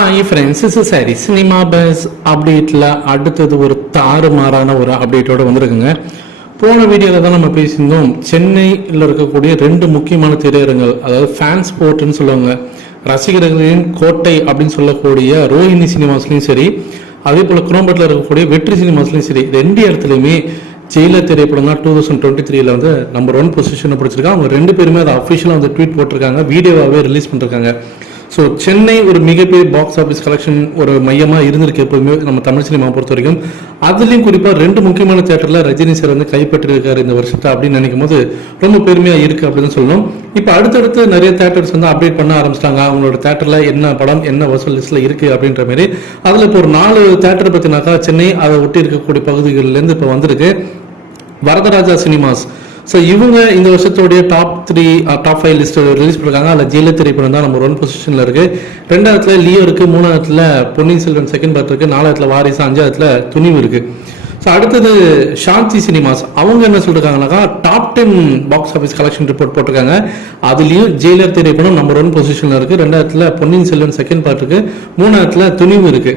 Hi friends is சரி cinema buzz அப்டேட்டில் அடுத்தது ஒரு தாறுமாறான ஒரு அப்டேட்டோடு வந்திருக்குங்க. போன வீடியோவில் தான் நம்ம பேசியிருந்தோம். சென்னையில் இருக்கக்கூடிய ரெண்டு முக்கியமான திரையரங்கள் அதாவது ஃபேன்ஸ் போர்ட்னு சொல்லுவாங்க. ரசிகர்களின் கோட்டை அப்படின்னு சொல்லக்கூடிய ரோஹிணி சினிமாஸ்லையும் சரி அதே போல் குரோம்பட்டில் இருக்கக்கூடிய வெற்றி சினிமாஸ்லையும் சரி ரெண்டு இடத்துலையுமே ஜெயிலர் திரைப்படம் தான் டூ தௌசண்ட் டுவெண்ட்டி த்ரீல வந்து நம்பர் ஒன் பொசிஷனை பிடிச்சிருக்காங்க அவங்க ரெண்டு பேருமே அதை அஃபிஷியலாக வந்து ட்வீட் போட்டிருக்காங்க. வீடியோவாகவே ரிலீஸ் பண்ணிருக்காங்க. ஸோ சென்னை ஒரு மிகப்பெரிய பாக்ஸ் ஆஃபீஸ் கலெக்ஷன் ஒரு மையமாக இருந்திருக்கு எப்போதுமே நம்ம தமிழ் சினிமா பொறுத்த வரைக்கும். அதுலேயும் குறிப்பாக ரெண்டு முக்கியமான தேட்டரில் ரஜினி சார் வந்து கைப்பற்றிருக்காரு இந்த வருஷத்தை அப்படின்னு நினைக்கும் போது ரொம்ப பெருமையாக இருக்குது அப்படின்னு சொல்லணும். இப்போ அடுத்தடுத்து நிறைய தேட்டர்ஸ் வந்து அப்டேட் பண்ண ஆரம்பிச்சிட்டாங்க. அவங்களோட தேட்டரில் என்ன படம் என்ன வசூல் லிஸ்ட்டில் இருக்குது அப்படின்ற மாதிரி அதில் இப்போ ஒரு நாலு தேட்டர் பற்றினாக்கா சென்னை அதை ஒட்டி இருக்கக்கூடிய பகுதிகளிலேருந்து இப்போ வந்திருக்கு. வரதராஜா சினிமாஸ். ஸோ இவங்க இந்த வருஷத்தோடைய top three top five list release பண்ணிருக்காங்க. அதில் ஜெயில திரைப்படம் தான் நம்ம ஒன் பொசிஷனில் இருக்கு. ரெண்டாயிரத்துல லியோ இருக்கு. மூணாயிரத்துல பொன்னியின் செல்வன் செகண்ட் பார்ட் இருக்கு. நாலாயிரத்துல வாரிசு. அஞ்சாயிரத்துல துணிவு இருக்கு. ஸோ அடுத்தது சாந்தி சினிமாஸ். அவங்க என்ன சொல்லிருக்காங்கனாக்கா top ten box office collection report போட்டிருக்காங்க. அதுலேயும் ஜெயிலர் திரைப்படம் நம்பர் ஒன் பொசிஷனில் இருக்கு. ரெண்டாயிரத்துல பொன்னியின் செல்வன் செகண்ட் பார்ட் இருக்கு. மூணாயிரத்துல துணிவு இருக்கு.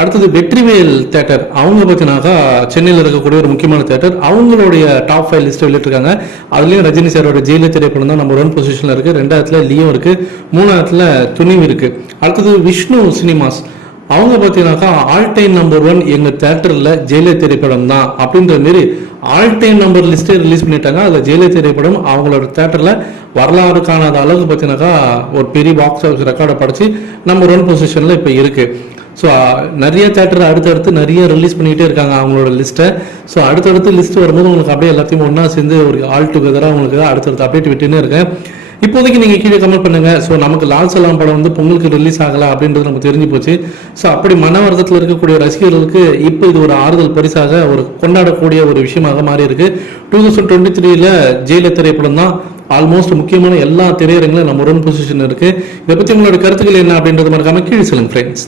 அடுத்தது வெற்றிவேல் தேட்டர் அவங்க பார்த்தீங்கன்னாக்கா சென்னையில் இருக்கக்கூடிய ஒரு முக்கியமான தேட்டர் அவங்களுடைய டாப் ஃபைவ் லிஸ்ட் வெளியிட்டிருக்காங்க. அதுலேயும் ரஜினி சாரோட ஜெயில திரைப்படம் தான் நம்பர் ஒன் பொசிஷனில் இருக்குது ரெண்டாயிரத்துல லியோ இருக்குது மூணாயிரத்தில் துணிவு இருக்குது அடுத்தது விஷ்ணு சினிமாஸ். அவங்க பார்த்தீங்கன்னாக்கா ஆல் டைம் நம்பர் ஒன் எங்கள் தேட்டரில் ஜெயில திரைப்படம் தான் அப்படின்ற மாரி ஆல் டைம் நம்பர் லிஸ்ட்டே ரிலீஸ் பண்ணிட்டாங்க. அதில் ஜெயில திரைப்படம் அவங்களோட தேட்டரில் வரலாறு காணாத அளவுக்கு பார்த்தீங்கன்னாக்கா ஒரு பெரிய பாக்ஸ் ஆஃபீஸ் ரெக்கார்டை படித்து நம்பர் ஒன் பொசிஷனில் இப்போ இருக்குது ஸோ uh, நிறைய தேட்டர் அடுத்தடுத்து நிறைய ரிலீஸ் பண்ணிகிட்டே இருக்காங்க அவங்களோட லிஸ்ட்டை ஸோ அடுத்தடுத்து லிஸ்ட் வரும்போது உங்களுக்கு அப்படியே எல்லாத்தையும் ஒன்றா சேர்ந்து ஒரு ஆல் டுகெதராக உங்களுக்கு அடுத்தடுத்து அப்டேட் விட்டுன்னு இருக்கேன். இப்போதைக்கு நீங்கள் கீழே கமெண்ட் பண்ணுங்கள் ஸோ நமக்கு லால் சலாம் படம் வந்து பொங்கலுக்கு ரிலீஸ் ஆகலை அப்படின்றது நமக்கு தெரிஞ்சு போச்சு. ஸோ அப்படி மனவரத்தில் இருக்கக்கூடிய ரசிகர்களுக்கு இப்போ இது ஒரு ஆறுதல் பரிசாக ஒரு கொண்டாடக்கூடிய ஒரு விஷயமாக மாறி இருக்கு. டூ தௌசண்ட் டுவெண்ட்டி த்ரீல ஜெயில திரைப்படம் தான் ஆல்மோஸ்ட் முக்கியமான எல்லா திரையரங்களும் நம்ம ஒரு பொசிஷன் இருக்கு. இதை பற்றி உங்களோட கருத்துக்கள் என்ன அப்படின்றது மறக்காம கீழே சொல்லுங்க ஃப்ரெண்ட்ஸ்